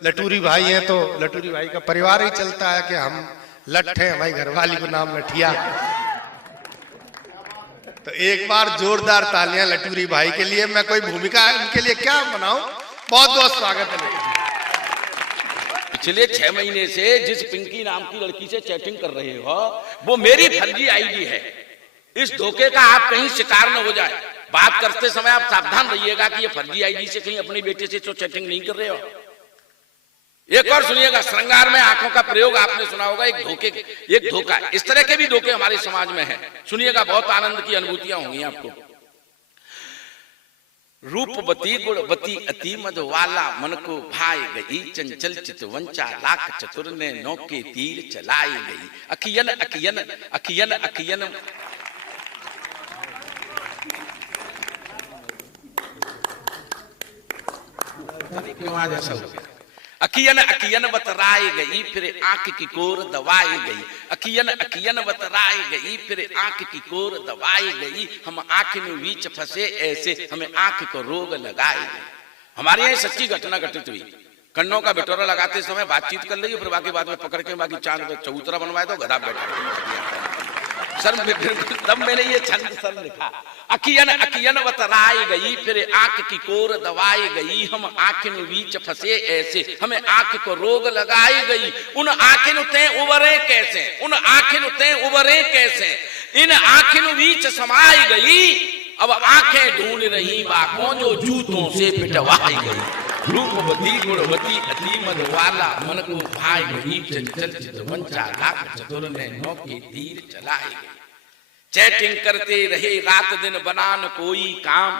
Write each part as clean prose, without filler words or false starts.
लटूरी भाई हैं तो लटूरी भाई का परिवार ही चलता है कि हम लठ हैं, हमारी घरवाली को नाम लठिया। तो एक बार जोरदार तालियां लटूरी भाई के लिए। मैं कोई भूमिका उनके लिए क्या बनाऊं। बहुत बहुत स्वागत है। पिछले 6 महीने से जिस पिंकी नाम की लड़की से चैटिंग कर रहे हो वो मेरी फर्जी आईडी है। इस धोखे का आप कहीं शिकार न हो जाए। बात करते समय आप सावधान रहिएगा कि ये फर्जी आईडी से कहीं अपने बेटे से तो चैटिंग नहीं कर रहे हो। एक और सुनिएगा, श्रृंगार में आंखों का प्रयोग आपने सुना होगा, एक धोखा। इस तरह के भी धोखे हमारे समाज में हैं। सुनिएगा, बहुत आनंद की अनुभूतियां होंगी आपको। रूपवती गुणवती अति मधुवाला मन को भाई गई, चंचल चित वंचा लाख चतुर ने नौके तीर चलाई गई। अखियन अखियन अखियन अखियन क्यों आज ऐसा हो गया? अखियन अखियन बतराई गई, फिर आंख की कोर दवाई गई। अखियन अखियन बतराई गई, फिर आंख की कोर दवाई गई। हम आंख में बीच फंसे ऐसे, हमें आंख को रोग लगाई गई। हमारे यहाँ सच्ची घटना घटित हुई। कन्नों का बिटोरा लगाते समय बातचीत कर ली, फिर बाकी बाद में पकड़ के बाकी चांद पे चबूतरा बनवाए तो गधा बैठा। सर तब मैंने ये छंद सर लिखा, अखियन अखियन बतराई गई, फिर आंख की कोर दवाई गई। हम आंख में बीच फंसे ऐसे, हमें आंख को रोग लगाई गई। उन आंखें ते उबरे कैसे, उन आंखें ते उबरे कैसे, इन आंखें बीच समाई गई। अब आंखें ढूंढ रही बाकों जो जूतों से पिटवाई गई। रूपवती गुणवती अति मधुवाला मन को भाई गई, चंचल चित वंचा लाख चतुर ने नौके तीर चलाई गई। चैटिंग करते रहे रात दिन बनान कोई काम,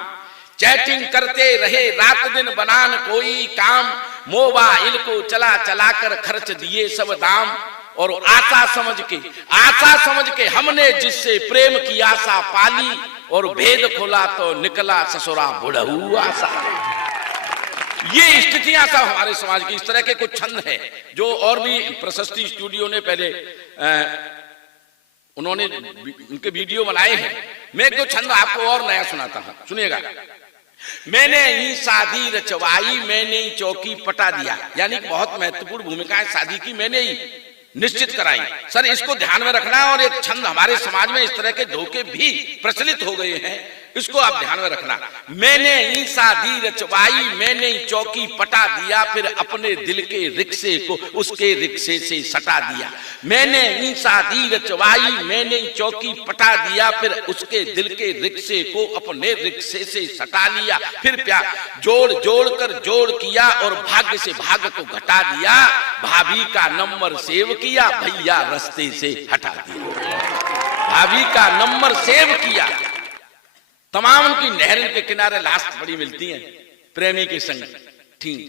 चैटिंग करते रहे रात दिन बनान कोई काम। मोबाइल को चला चला कर खर्च दिए सब दाम। और आशा समझ के हमने जिससे प्रेम की आशा पाली, और भेद खोला तो निकला ससुरा बुढ़ऊ आशा। ये स्थितियां सब हमारे समाज की। इस तरह के कुछ छंद हैं जो और भी प्रशस्ति स्टूडियो ने पहले उन्होंने उनके वीडियो बनाए हैं। मैं एक दो छंद आपको और नया सुनाता हूं, सुनिएगा। मैंने ही शादी रचवाई, मैंने ही चौकी पटा दिया। यानी बहुत महत्वपूर्ण भूमिकाएं शादी की मैंने ही निश्चित कराई। सर इसको ध्यान में रखना। और एक छंद हमारे समाज में इस तरह के धोखे भी प्रचलित हो गए हैं, इसको आप ध्यान में रखना। मैंने ही शादी रचवाई, मैंने ही चौकी पटा दिया, फिर अपने दिल के रिक्शे को उसके रिक्शे से सटा दिया। मैंने ही शादी रचवाई, मैंने ही चौकी पटा दिया, फिर उसके दिल के रिक्शे को अपने रिक्शे से सटा लिया। फिर प्यार जोड़ जोड़ कर जोड़ किया और भाग्य से भाग्य को घटा दिया। भाभी का नंबर सेव किया, भैया रास्ते से हटा दिया। भाभी का नंबर सेव किया। तमाम उनकी नहर के किनारे लाश पड़ी मिलती हैं प्रेमी के संग। ठीक,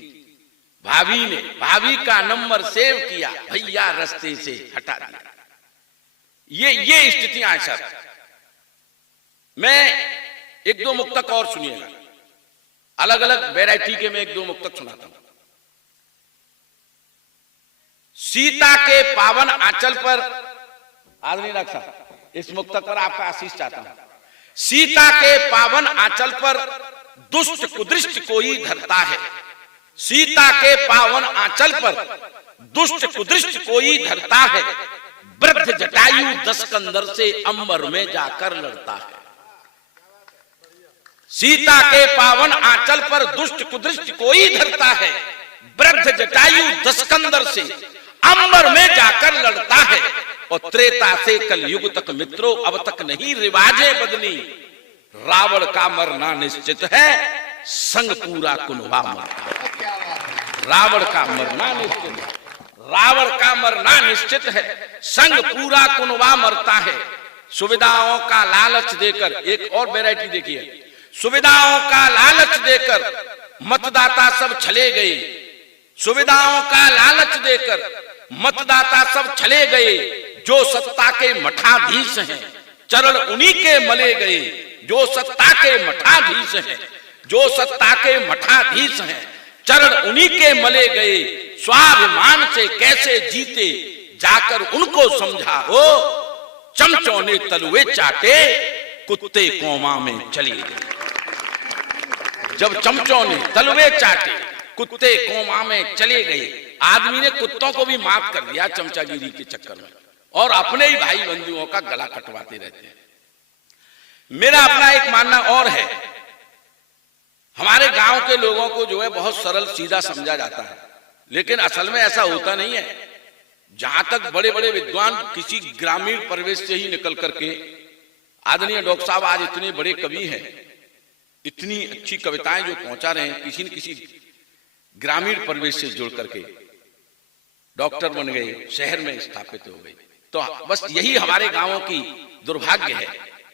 भाभी ने भाभी का नंबर सेव किया, भैया रास्ते से हटा दिया। ये स्थितियां हैं सर। मैं एक दो मुक्तक और सुनिएगा, अलग अलग वैरायटी के मैं एक दो मुक्तक सुनाता हूं। सीता के पावन आंचल पर, आदमी रखा इस मुक्तक पर आपका आशीष चाहता हूं। सीता के पावन आंचल पर दुष्ट कुदृष्ट कोई धरता है। सीता के पावन आंचल पर दुष्ट कुदृष्ट कोई धरता है। वृद्ध जटायु 10 कंदर से अंबर में जाकर लड़ता है। सीता के पावन आंचल पर दुष्ट कुदृष्ट कोई धरता है। वृद्ध जटायु 10 कंदर से अंबर में जाकर लड़ता है। और त्रेता से कलयुग तक मित्रों अब तक नहीं रिवाजें बदली। रावण का मरना निश्चित है, संग पूरा कुनवा मरता। रावण का मरना निश्चित है, रावण का मरना निश्चित है, संग पूरा कुनवा मरता है। सुविधाओं का लालच देकर, एक और वैरायटी देखिए। सुविधाओं का लालच देकर मतदाता सब छले गए। सुविधाओं का लालच देकर मतदाता सब छले गए। जो सत्ता के मठाधीश हैं चरण उन्हीं के मले गए। जो सत्ता के मठाधीश हैं, जो सत्ता के मठाधीश हैं, चरण उन्हीं के मले गए। स्वाभिमान से कैसे जीते जाकर उनको समझाओ। चमचों ने तलुए चाटे, कुत्ते कोमा में चली गए। जब चमचों ने तलवे चाटे कुत्ते कोमा में चले गए। आदमी ने कुत्तों को भी माफ कर दिया चमचागिरी के चक्कर में, और अपने ही भाई बंधुओं का गला कटवाते रहते हैं। मेरा अपना एक मानना और है, हमारे गांव के लोगों को जो है बहुत सरल सीधा समझा जाता है, लेकिन असल में ऐसा होता नहीं है। जहां तक बड़े बड़े विद्वान किसी ग्रामीण परिवेश से ही निकल करके, आदरणीय डॉक्टर साहब आज इतने बड़े कवि हैं, इतनी अच्छी कविताएं जो पहुंचा रहे हैं, किसी न किसी ग्रामीण परिवेश से जुड़ करके डॉक्टर बन गए, शहर में स्थापित हो गए। तो बस यही हमारे गांवों की दुर्भाग्य है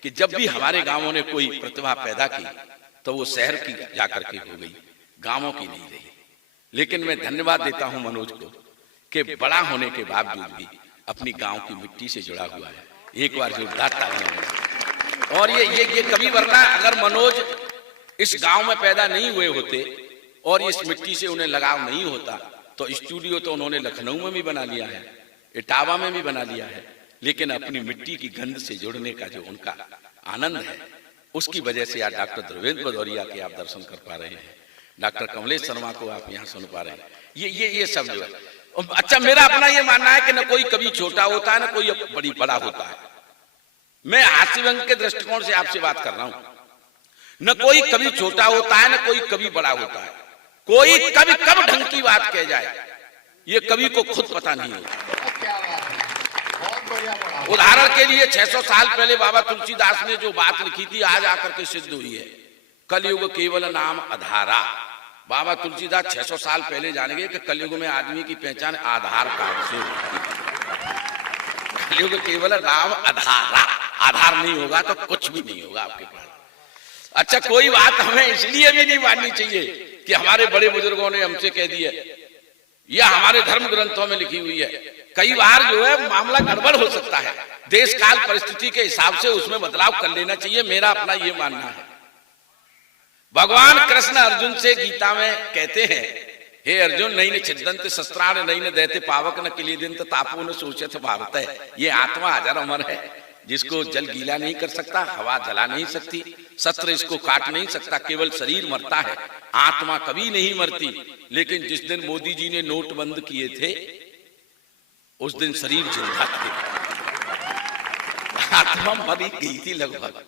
कि जब भी हमारे गांवों ने कोई प्रतिभा पैदा की तो वो शहर की जाकर के हो गई, गांवों की नहीं रही। लेकिन मैं धन्यवाद देता हूं मनोज को कि बड़ा होने के बावजूद भी अपनी गांव की मिट्टी से जुड़ा हुआ है। एक बार जोरदार तालियां। और ये कभी, वरना अगर मनोज इस गांव में पैदा नहीं हुए होते और इस मिट्टी से उन्हें लगाव नहीं होता तो स्टूडियो तो उन्होंने लखनऊ में भी बना लिया है, इटावा में भी बना लिया है, लेकिन अपनी मिट्टी की गंध से जुड़ने का जो उनका आनंद है, उसकी वजह से आज डॉक्टर ध्रुवेंद्र भदौरिया के आप दर्शन कर पा रहे हैं, डॉक्टर कमलेश शर्मा को आप यहाँ सुन पा रहे हैं। ये सब जो है। अच्छा, मेरा अपना ये मानना है कि न कोई कभी छोटा होता है, न कोई बड़ी बड़ा होता है। मैं हास्य व्यंग के दृष्टिकोण से आपसे बात कर रहा हूं। न कोई कभी छोटा होता है, न कोई कभी बड़ा होता है। कोई कभी कब ढंग की बात कह जाए, ये कवि को खुद पता नहीं होता। उदाहरण के लिए 600 साल पहले बाबा तुलसीदास ने जो बात लिखी थी, आज आकर के सिद्ध हुई है, कलयुग केवल नाम आधारा। बाबा तुलसीदास 600 साल पहले जान गए कि कलयुग में आदमी की पहचान आधार कार्ड से होती है। कलयुग केवल नाम आधारा, आधार नहीं होगा तो कुछ भी नहीं होगा आपके पास। अच्छा, कोई बात हमें इसलिए भी नहीं माननी चाहिए कि हमारे बड़े बुजुर्गों ने हमसे कह दी है, यह हमारे धर्म ग्रंथों में लिखी हुई है। कई बार जो है मामला गड़बड़ हो सकता है, देश काल परिस्थिति के हिसाब से उसमें बदलाव कर लेना चाहिए। मेरा अपना ये मानना है। भगवान कृष्ण अर्जुन से गीता में कहते हैं, हे अर्जुन, नहीं न छिदंत शस्त्राण नहीं न दैते पावक न किलीदिंत तापो न सोचत भावत है। ये आत्मा अजर अमर है, जिसको जल गीला नहीं कर सकता, हवा जला नहीं सकती, शस्त्र इसको काट नहीं सकता, केवल शरीर मरता है, आत्मा कभी नहीं मरती। लेकिन जिस दिन मोदी जी ने नोट बंद किए थे, उस दिन शरीर जिंदा थे, आत्मा मरी गई थी लगभग,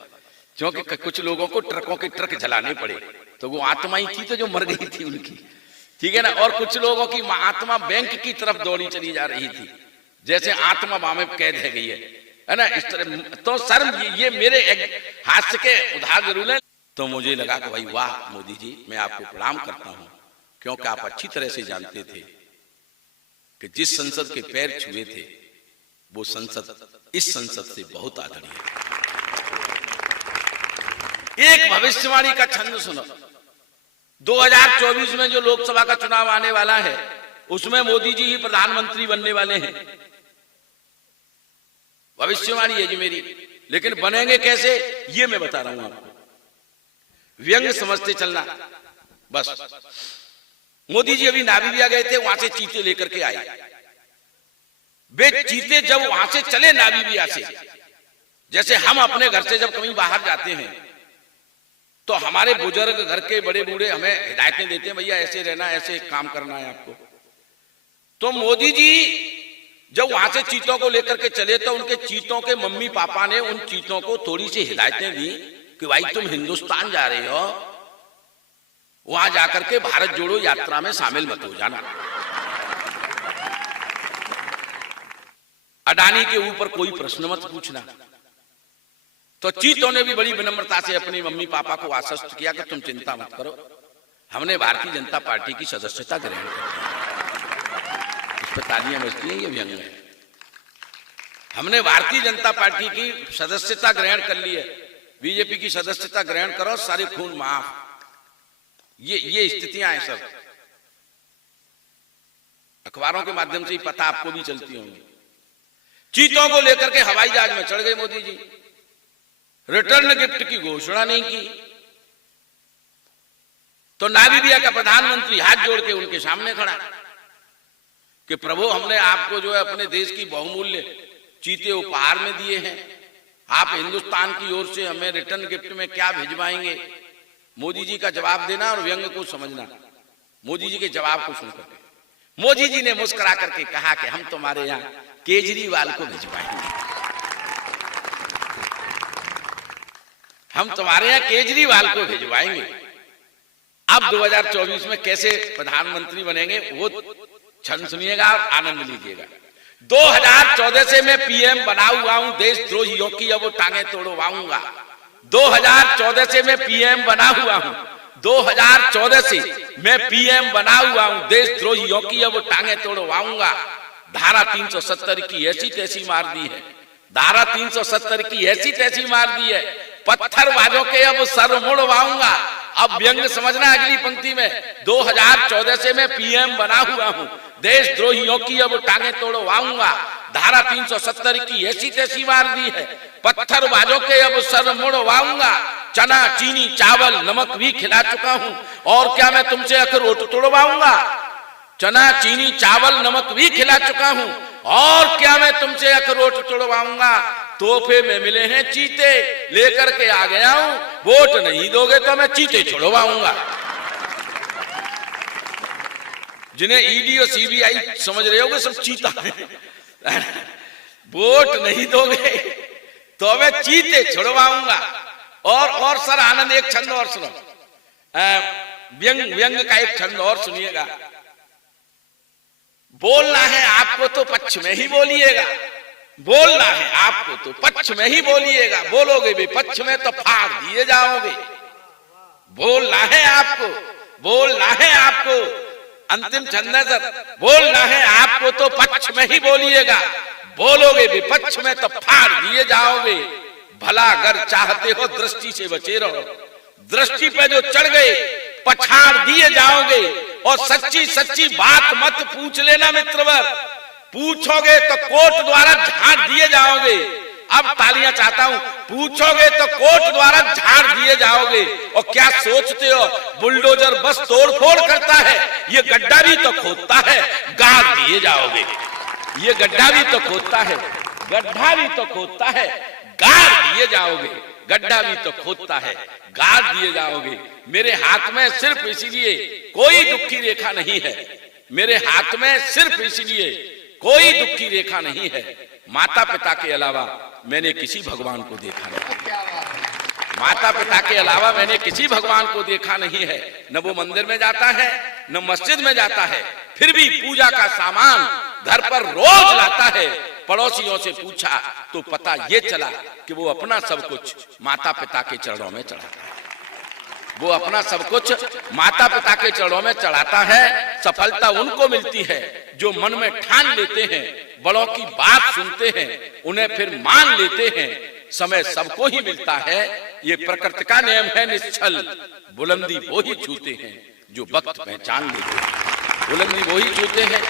क्योंकि कुछ लोगों को ट्रकों के ट्रक जलाने पड़े, तो वो आत्मा ही थी तो जो मर गई थी उनकी, ठीक है ना। और कुछ लोगों की आत्मा बैंक की तरफ दौड़ी चली जा रही थी, जैसे आत्मा वहां में कैद है गई है ना, इस तरह। तो सर ये मेरे हास्य के उदाहरण जरूर है। तो मुझे लगा कि भाई वाह मोदी जी, मैं आपको प्रणाम करता हूं, क्योंकि आप अच्छी तरह से जानते थे कि जिस संसद के पैर छुए थे वो संसद इस संसद से बहुत आदरणीय है। एक भविष्यवाणी का छंद सुनो। 2024 में जो लोकसभा का चुनाव आने वाला है, उसमें मोदी जी ही प्रधानमंत्री बनने वाले हैं। भविष्यवाणी है जी मेरी, लेकिन बनेंगे कैसे ये मैं बता रहा हूं आपको। व्यंग समझते चलना बस। मोदी जी अभी नामीबिया गए थे, वहां से चीते लेकर के आए। वे चीते जब वहां से चले नामीबिया से, जैसे हम अपने घर से जब कहीं बाहर जाते हैं तो हमारे बुजुर्ग, घर के बड़े बूढ़े हमें हिदायतें देते हैं, भैया ऐसे रहना, ऐसे काम करना है आपको। तो मोदी जी जब वहां से चीतों को लेकर के चले तो उनके चीतों के मम्मी पापा ने उन चीतों को थोड़ी सी हिदायतें दी कि भाई तुम हिंदुस्तान जा रहे हो, वहां जाकर के भारत जोड़ो यात्रा में शामिल मत हो जाना। अडानी के ऊपर कोई प्रश्न मत पूछना। तो चीतों ने भी बड़ी विनम्रता से अपनी मम्मी पापा को आश्वस्त किया कि तुम चिंता मत करो, हमने भारतीय जनता पार्टी की सदस्यता ग्रहण कर ली। इस पर तालियां बजती हैं, ये व्यंग है। हमने भारतीय जनता पार्टी की सदस्यता ग्रहण कर ली है, बीजेपी की सदस्यता ग्रहण करो, सारे खून माफ। ये स्थितियां हैं सब, अखबारों के माध्यम से ही पता आपको भी चलती होंगी। चीतों को लेकर के हवाई जहाज में चढ़ गए मोदी जी, रिटर्न गिफ्ट की घोषणा नहीं की। तो नामीबिया का प्रधानमंत्री हाथ जोड़ के उनके सामने खड़ा कि प्रभु, हमने आपको जो है अपने देश की बहुमूल्य चीते उपहार में दिए हैं, आप हिंदुस्तान की ओर से हमें रिटर्न गिफ्ट में क्या भिजवाएंगे। मोदी जी का जवाब देना और व्यंग को समझना। मोदी जी के जवाब को सुनकर मोदी जी ने मुस्कुरा करके कहा कि हम तुम्हारे यहाँ केजरीवाल को भिजवाएंगे, हम तुम्हारे यहाँ केजरीवाल को भिजवाएंगे। अब 2024 में कैसे प्रधानमंत्री बनेंगे वो क्षण सुनिएगा, आनंद लीजिएगा। 2014 से मैं पीएम बना हुआ हूं, देशद्रोहियों की अब टांगे तोड़वाऊंगा। 2014 से मैं पीएम बना हुआ हूं, 2014 से मैं पीएम बना हुआ हूं, देशद्रोहियों की अब टांगे तोड़वाऊंगा। धारा 370 की ऐसी तैसी मार दी है, धारा 370 की ऐसी तैसी मार दी है, पत्थरबाजों के अब सर मुड़वाऊंगा। अब व्यंग समझना अगली पंक्ति में, 2014 से मैं पीएम बना हुआ हूं, देशद्रोहियों की अब टांगे तोड़वाऊंगा। धारा 370 की ऐसी तैसी मार दी है, पत्थरबाजों के अब सर मुड़वाऊंगा। चना चीनी चावल नमक भी खिला चुका हूं, और क्या मैं तुमसे अखरोट तोड़वाऊंगा? चना चीनी चावल नमक भी खिला चुका हूं, और क्या मैं तुमसे अखरोट तोड़वाऊंगा? तोहफे में मिले हैं चीते, लेकर के आ गया हूं, वोट नहीं दोगे तो मैं चीते छुड़वाऊंगा। जिन्हें ईडी और सीबीआई समझ रहे होगे सब चीता है। वोट नहीं दोगे तो मैं चीते छुड़वाऊंगा। और सर आनंद एक छंद और सुनो, व्यंग का एक छंद और सुनिएगा। बोलना है आपको तो पक्ष में ही बोलिएगा, बोलना है आपको तो पक्ष में ही बोलिएगा, बोलोगे भी पक्ष में तो फाड़ दिए जाओगे। बोलना है आपको, बोलना है आपको, अंतिम छंद है सर, बोलना है आपको तो पक्ष में ही बोलिएगा, बोलोगे भी पक्ष में तो फाड़ दिए जाओगे। भला अगर चाहते हो दृष्टि से बचे रहो, दृष्टि पे जो चढ़ गए पछाड़ दिए जाओगे। और सच्ची सच्ची बात मत पूछ लेना मित्रवर, पूछोगे तो कोर्ट द्वारा झाड़ दिए जाओगे। अब तालियां चाहता हूं, पूछोगे तो कोर्ट द्वारा झाड़ दिए जाओगे। और क्या सोचते हो बुलडोजर बस तोड़फोड़ करता है? ये गड्ढा भी तो खोदता है, गाड़ दिए जाओगे। ये गड्ढा भी तो खोदता है, गड्ढा भी तो खोदता है, गाड़ दिए जाओगे। गड्ढा भी तो खोदता है, गाड़ दिए जाओगे। मेरे हाथ में सिर्फ इसीलिए कोई दुख की रेखा नहीं है, मेरे हाथ में सिर्फ इसलिए कोई दुख की रेखा नहीं है, माता पिता के अलावा मैंने किसी भगवान को देखा नहीं। माता पिता के अलावा मैंने किसी भगवान को देखा नहीं है। न वो मंदिर में जाता है, न मस्जिद में जाता है, फिर भी पूजा का सामान घर पर रोज लाता है। पड़ोसियों से पूछा तो पता ये चला कि वो अपना सब कुछ माता पिता के चरणों में चढ़ाता है। वो अपना सब कुछ माता पिता के चरणों में चढ़ाता है। सफलता उनको मिलती है जो मन में ठान लेते हैं, बड़ों की बात सुनते हैं, उन्हें फिर मान लेते हैं। समय सबको ही मिलता है, ये प्रकृति का नियम है निश्चल। बुलंदी वो ही छूते हैं जो वक्त पहचान लेते हैं, बुलंदी वो ही छूते हैं